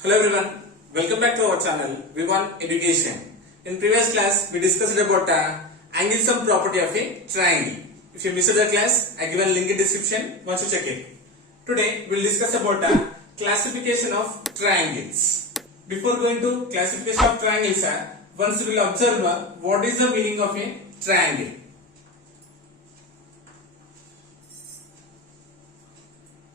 Hello everyone, welcome back to our channel V1 Education. In previous class, we discussed about angle sum property of a triangle. If you missed the class, I given link in description. Once you check it. Today, we will discuss about classification of triangles. Before going to classification of triangles, once we will observe what is the meaning of a triangle.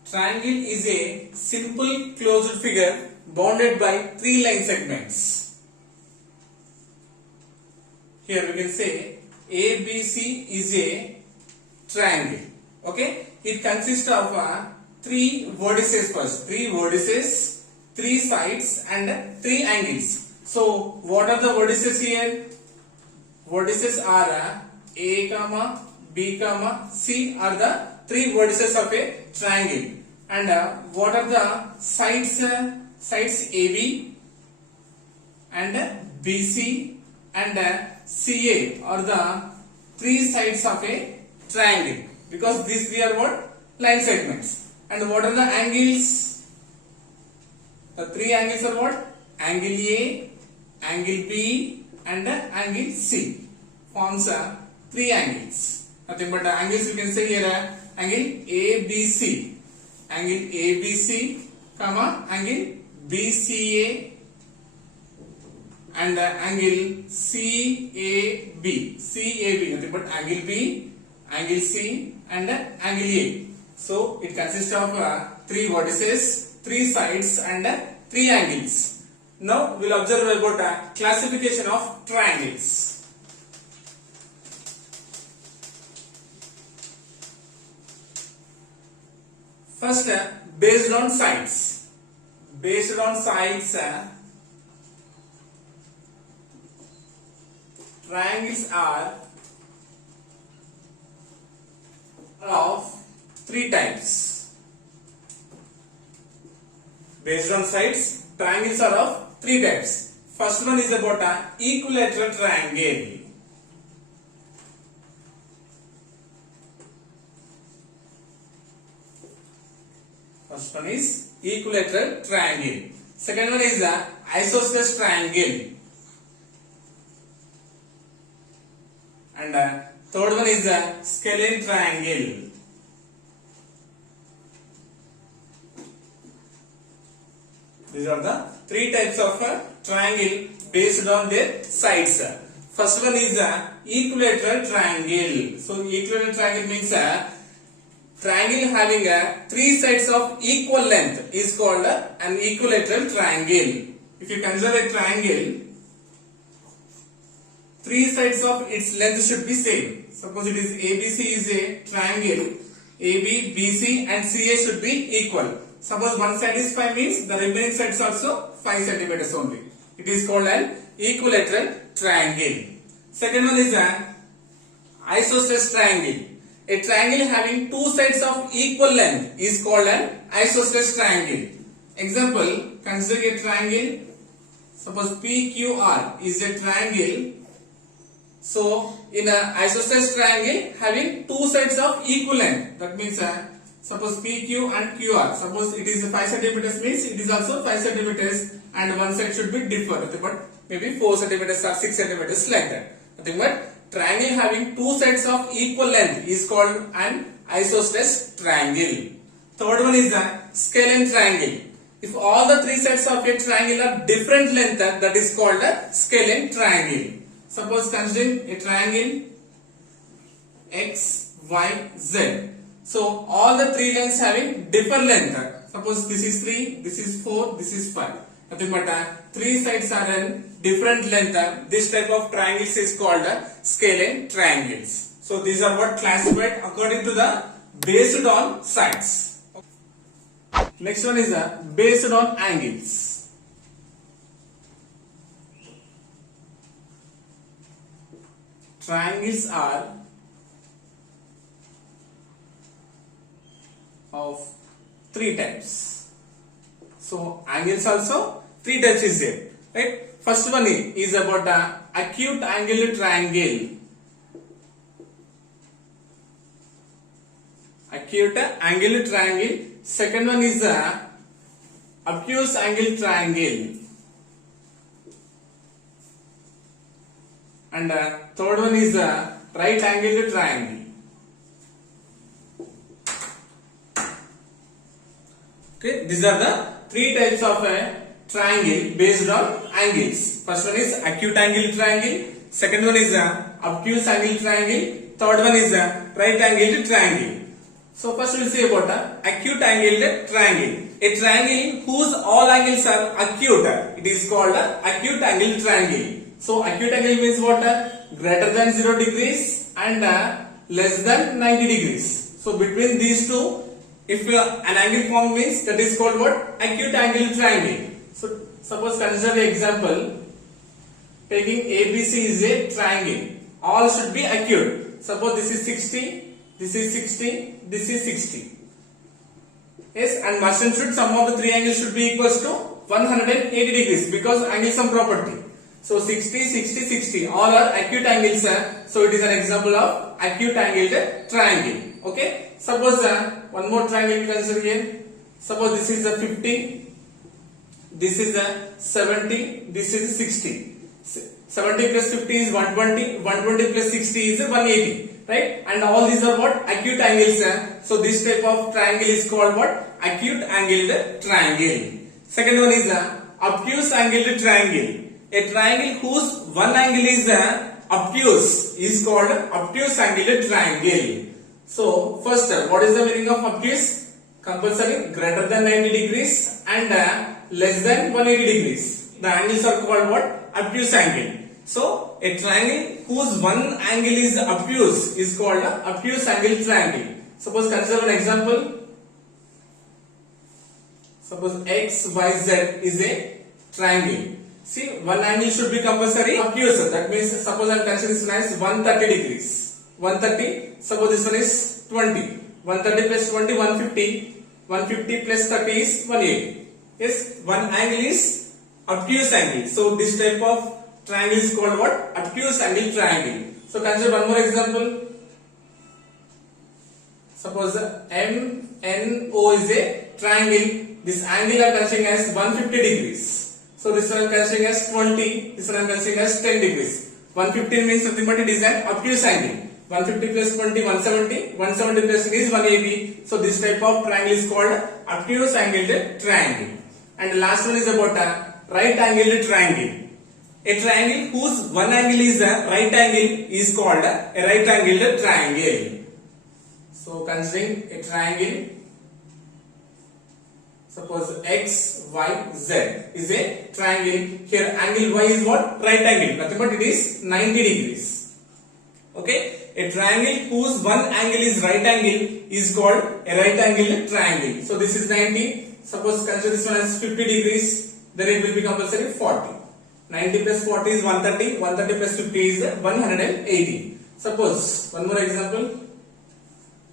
Triangle is a simple closed figure bounded by three line segments. Here we can say ABC is a triangle. Okay, it consists of three vertices first, three sides, and three angles. So, what are the vertices here? Vertices are A, B, C are the three vertices of a triangle. And what are the sides? Sides AB and BC and CA are the three sides of a triangle, because these three are what? Line segments. And what are the angles? The three angles are what? Angle A, angle B and angle C forms three angles. Nothing but angles you can say here, angle ABC, angle BCA and angle CAB, nothing but angle B, angle C and angle A. So it consists of three vertices, three sides and three angles. Now we will observe about classification of triangles. First, based on sides. Based on sides, triangles are of three types. Based on sides, triangles are of three types. First one is about an equilateral triangle. First one is equilateral triangle. Second one is the isosceles triangle. And third one is the scalene triangle. These are the three types of triangle based on their sides. First one is the equilateral triangle. So equilateral triangle means triangle having three sides of equal length is called an equilateral triangle. If you consider a triangle, three sides of its length should be same. Suppose it is ABC is a triangle, AB, BC and CA should be equal. Suppose one side is 5 means the remaining sides also 5 centimeters only. It is called an equilateral triangle. Second one is an isosceles triangle. A triangle having two sides of equal length is called an isosceles triangle. Example, consider a triangle. Suppose PQR is a triangle. So, in an isosceles triangle having two sides of equal length, that means suppose PQ and QR. Suppose it is 5 centimeters means it is also 5 centimeters and one side should be different, but maybe 4 centimeters or 6 centimeters like that. Nothing but triangle having two sides of equal length is called an isosceles triangle. Third one is the scalene triangle. If all the three sides of a triangle are different length, that is called a scalene triangle. Suppose considering a triangle X, Y, Z. So all the three lines having different length. Suppose this is 3, this is 4, this is 5. Nothing but three sides are in different length. This type of triangles is called scalene triangles. So these are what classified according to the based on sides. Next one is based on angles. Triangles are of three types. So angles also three types is there, right? First one is about the acute angular triangle. acute angular triangle. Second one is the obtuse angle triangle. And third one is right angled triangle. Okay, these are the three types of a triangle based on angles. First one is acute angle triangle. Second one is obtuse angle triangle. Third one is right angled triangle. So first we will see about acute angled triangle. A triangle whose all angles are acute. It is called acute angle triangle. So acute angle means what? Greater than 0 degrees and less than 90 degrees. So between these two, if an angle form means that is called what? Acute angle triangle. So suppose consider the example. Taking ABC is a triangle. All should be acute. Suppose this is 60, this is 60, this is 60. Yes, and must and should sum of the three angles should be equals to 180 degrees because angle sum property. So 60, 60, 60 all are acute angles. So it is an example of acute angled triangle. Okay. Suppose one more triangle consider here. Suppose this is a 50, this is a 70, this is 60. 70 plus 50 is 120, 120 plus 60 is 180, right? And all these are what? Acute angles. So this type of triangle is called what? Acute angled triangle. Second one is obtuse angled triangle. A triangle whose one angle is obtuse is called obtuse angled triangle. So first, what is the meaning of obtuse? Compulsory greater than 90 degrees and less than 180 degrees. The angles are called what? Obtuse angle. So a triangle whose one angle is obtuse is called obtuse angle triangle. Suppose consider an example. Suppose X, Y, Z is a triangle. See, one angle should be compulsory obtuse. That means suppose I am considering this one as 130 degrees. 130. Suppose this one is 20. 130 plus 20, 150. 150 plus 30 is 180. Yes, one angle is obtuse angle. So this type of triangle is called what? Obtuse angle triangle. So consider one more example. Suppose MNO is a triangle. This angle I am considering as 150 degrees. So this one I am considering as 20. This one I am considering as 10 degrees. 150 means nothing but it is an obtuse angle. 150 plus 20, 170. 170 plus 10 is 180. So this type of triangle is called obtuse angled triangle. And the last one is about right angled triangle. A triangle whose one angle is a right angle is called a right angled triangle. So considering a triangle, suppose X, Y, Z is a triangle. Here angle Y is what? Right angle. Nothing but it is 90 degrees. Okay. A triangle whose one angle is right angle is called a right angled triangle. So this is 90. Suppose consider this one as 50 degrees. Then it will be compulsory 40. 90 plus 40 is 130. 130 plus 50 is 180. Suppose one more example.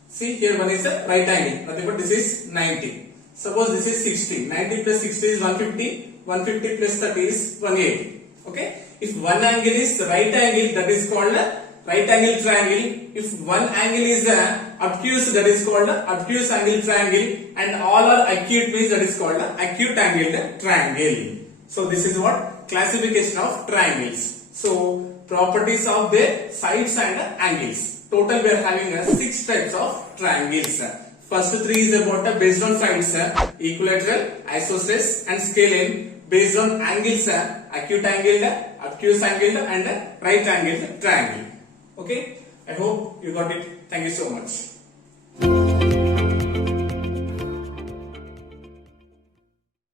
See, here one is a right angle. Nothing but this is 90. Suppose this is 60. 90 plus 60 is 150. 150 plus 30 is 180. Okay. If one angle is right angle, that is called a right angle triangle. If one angle is obtuse, that is called obtuse angle triangle. And all are acute means that is called acute angled triangle. So this is what? Classification of triangles. So properties of their sides and angles. Total we are having 6 types of triangles. First 3 is about based on sides, equilateral, isosceles and scalene. Based on angles, acute angled, obtuse angled and right angled triangle. Okay, I hope you got it. Thank you so much.